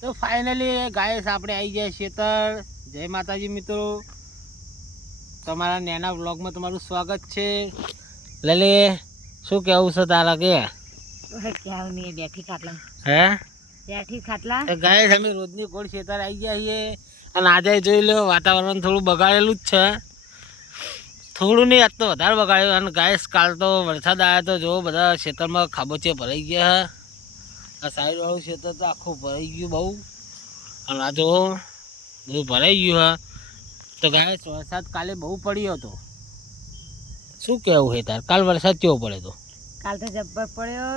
તો finally guys આપણે આવી ગયા ખેતર. જય માતાજી મિત્રો, તમારા નેના વ્લોગમાં તમારું સ્વાગત છે. લલે શું કેવું છે તારા કે? કેવું નહીં, બેઠી ખાટલા હે બેઠી ખાટલા. ગાઈસ અમે રોજની કોળ ખેતર આવી ગયા છીએ અને આજે જોઈ લો વાતાવરણ થોડું બગાડેલું જ છે. થોડું નહીં, આજ તો વધારે બગાડ્યું. અને ગાઈસ કાલ તો વરસાદ આવ્યો તો જો બધા ખેતરમાં ખાબોચિયા ભરાઈ ગયા. આ સાઈડ વાળું ખેતર તો આખું ભરાઈ ગયું બહુ. અને આ જો બધું ભરાઈ ગયું હા. તો ગાઈસ વરસાદ કાલે બહુ પડ્યો હતો. શું કેવું છે તાર? કાલ વરસાદ કેવો પડ્યો તો? કાલ તો જબ્બર પડ્યો.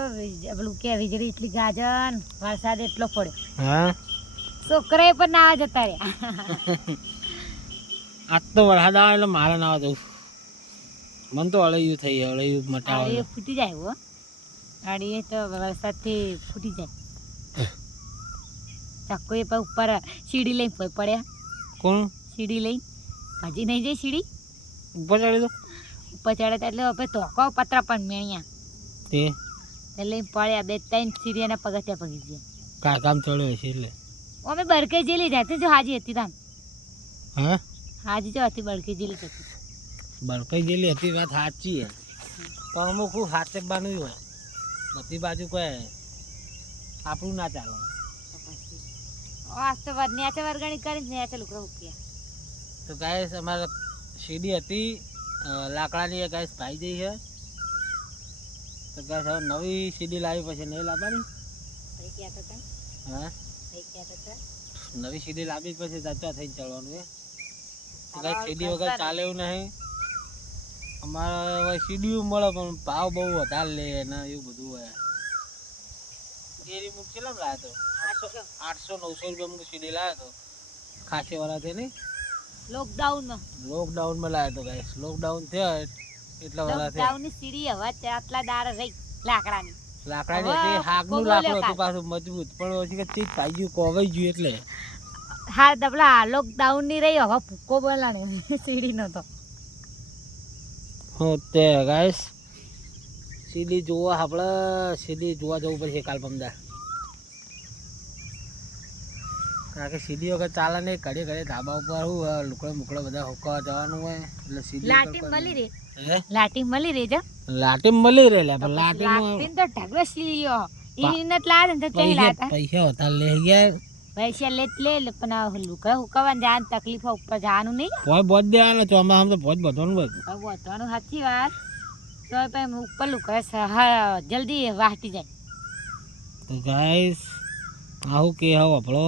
પેલું કે વીજળી એટલી ગાજન, વરસાદ એટલો પડ્યો. હા, છોકરાએ પણ ના જતા રહ્યા. આજ તો વરસાદ આવે એટલે મારે ના જવું. મને તો અળૈયું થઈ જાય, અળૈયું મટાવે ફૂટી જાય હો. ગાડી તો વરસાદથી ફૂટી જાય. ચક્કો એ પણ ઉપર સીડી લઈને પડ્યા. કોણ સીડી લઈને ભાજી નહીં જાય સીડી ઉપર ચડી તો ઉપર ચડે એટલે હવે ધોકો પતરા પણ મેણ્યા તે લઈને પડ્યા. 2-3 સીડીના પગથિયા પગી ગયા. કામ ચડ્યો છે એટલે અમે બળકે જેલી જતી જો હાજી હતી તાન. હા, હાજી જો હતી બળકે જેલી જતી. બળકાઈ ગયેલી હતી, વાત સાચી છે. પણ અમુક હાથે બાંધ્યું હોય, બધી બાજુ કોઈ આપણું ના ચાલે. આજ તો નેચે વર્ગણી કરી નેચે લુકડા ઉક્યા. તો ગાઈસ અમારે સીડી હતી લાકડાની, ગાઈસ ભાઈ જઈ છે. તો ગાઈસ હવે નવી સીડી લાવી પછી નહીં લાવવાની. ભાઈ ક્યાં હતા? હા, ભાઈ ક્યાં હતા? નવી સીડી લાવી પછી સાચા થઈને ચડવાનું છે. તો ગાઈસ સીડી વગર ચાલે એવું નહીં. અમારે હવે સીડીયું મળે પણ ભાવ બહુ વધારે લે ને એવું બધું હોય. રીમોટ કેટલામ લાવ્યો હતો? 800-900 રૂપિયા સીડી લાવ્યો હતો. ખાસી વાળા નહીં, લોકડાઉનમાં લાવ્યો હતો ગાઈસ. લોકડાઉન થયો એટલા વાળા થયા. લોકડાઉનની સીડી હવે આટલા દાર રહી લાકડાની. લાકડાની હતી, હાકનું લાકડું હતું પાછું મજબૂત, પણ પછી કે ચીજ પાઈ ગયું, કોવાઈ ગયું એટલે. હા દબલા લોકડાઉનની રહી હવે ભૂકો બોલાને સીડી નો તો. હું તે ગાઈસ સીડી જોવા આપણે સીડી જોવા જવું પડશે કાલ પમદાર. કારણ કે સીડી વગર ચાલે નહીં. ઘડી ઘડી ધાબા ઉપર હું લુકડો મુકડો બધા હોકવા જવાનું હોય એટલે સીડી લાટી મળી રે. લાટી મળી રે જ. લાટી મળી રે લે પણ લાટી તો ઢગલો સીડીયો ઈ નત લાડે તો ચઈ લાતા પૈસા હોતા લે યાર. પૈસા લે પણ આ લુકડા હુકવાન જાન તકલીફ ઉપર જાનું નહીં. ભોજ બોજ દેવાનો ચોમાસામાં તો ભોજ બધવાનું બધું. બોતવાનું સાચી વાત. તો પછી ઉપર લુકડા જલ્દી વાહતી જાય. તો ગાઈસ આવું કે હવ આપણો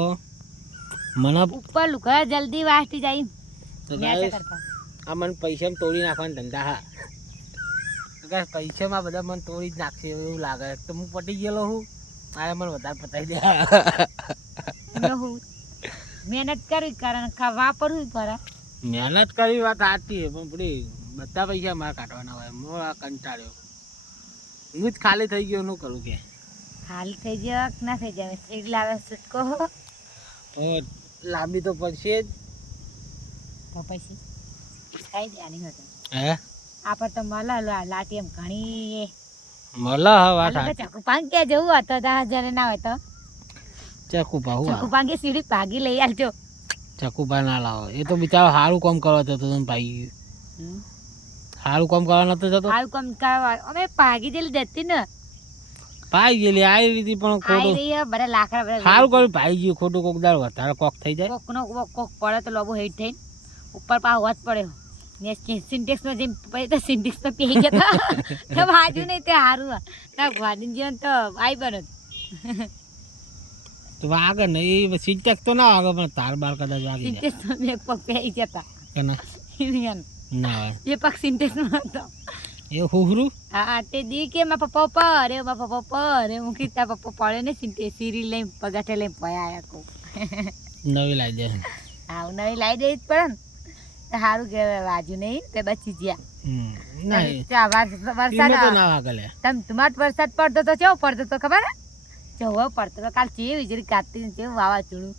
મને ઉપર લુકડા જલ્દી વાહતી જાય. તો ગાઈસ આ મને પૈસામાં તોડી નાખવાના ધંધા. હા, તો ગાઈસ પૈસામાં બધા મને તોડી જ નાખશે એવું લાગે. તો હું પટી ગયેલો હું, આ મને વધારે પતાવી દે. મહેનત કરવી કારણ વાપરવું પડે. મહેનત કરવી વાત સાચી છે પણ પડી બધા પૈસા મારે કાઢવાના હોય. હું આ કંટાળ્યો, હું જ ખાલી થઈ ગયો. શું કરું કે ખાલી થઈ જાય કે ના થઈ જાય? સીડ લાવે છૂટકો તો લાંબી તો પડશે જ. તો પછી કઈ ધ્યાન હતું. હે આપડે તો મળે લાટી એમ ઘણી મળે હા વાત ચકુ પાંગ ક્યાં જવું હતો 10,000 ના હોય તો ચકુપા ચકુ પાંગે સીડી ભાગી લઈ આલજો. ચકુપા ના લાવો, એ તો બિચારો સારું કામ કરવા જતો હતો. ભાઈ સારું કામ કરવા નતો જતો. સારું કામ કરવા અમે ભાગી જેલી જતી ને ભાઈ ગયેલી આવી રીતે પણ ખોટું બધા લાકડા બધા સારું કર્યું. ભાઈ ગયું ખોટું કોક દાળ વધારે કોક થઈ જાય. કોક નો કોક પડે તો લોબો હેઠ થઈને ઉપર પાવ વચ પડ્યો ને સિન્ટેક્સમાં જઈને પછી તો સિન્ટેક્સમાં પી ગયા તો બાજુ નહીં તે સારું ના ભાડી જીવન તો આઈ બને તો આગળ નહીં સિન્ટેક્સ તો ના આગળ પણ તાર બાર કદાચ વાગી જાય. સિન્ટેક્સમાં બે પગ પી જતા કે ના ના એ પગ સિન્ટેક્સમાં હતો. એ હુહરું હા તે દી કે મારા પપ્પા પર મારા પપ્પા પર હું કીધા પપ્પા પડે ને સિન્ટેક્સ સીરી લઈને પગાઠે લઈને પયા કહું નવી લાવી દે. હા નવી લાવી દે જ પડે ને સારું કહેવાય. વાજુ નહીં તે બચી ગયા. તમારે વરસાદ પડતો તો કેવો પડતો તો ખબર હે? કેવો પડતો તો કાલ ચેવી વીજળી કાઢતી કેવું વાવાઝોડું.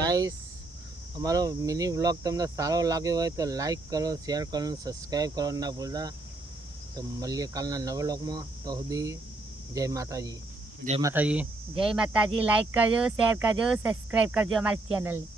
ગાઈસ અમારો મિની વ્લોગ તમને સારો લાગ્યો હોય તો લાઈક કરો, શેર કરો, સબસ્ક્રાઈબ કરો ના ભૂલતા. તો મળીએ કાલના નવા વ્લોગમાં. તો સુધી જય માતાજી. જય માતાજી. જય માતાજી. લાઈક કરજો, શેર કરજો, સબસ્ક્રાઈબ કરજો અમારી ચેનલને.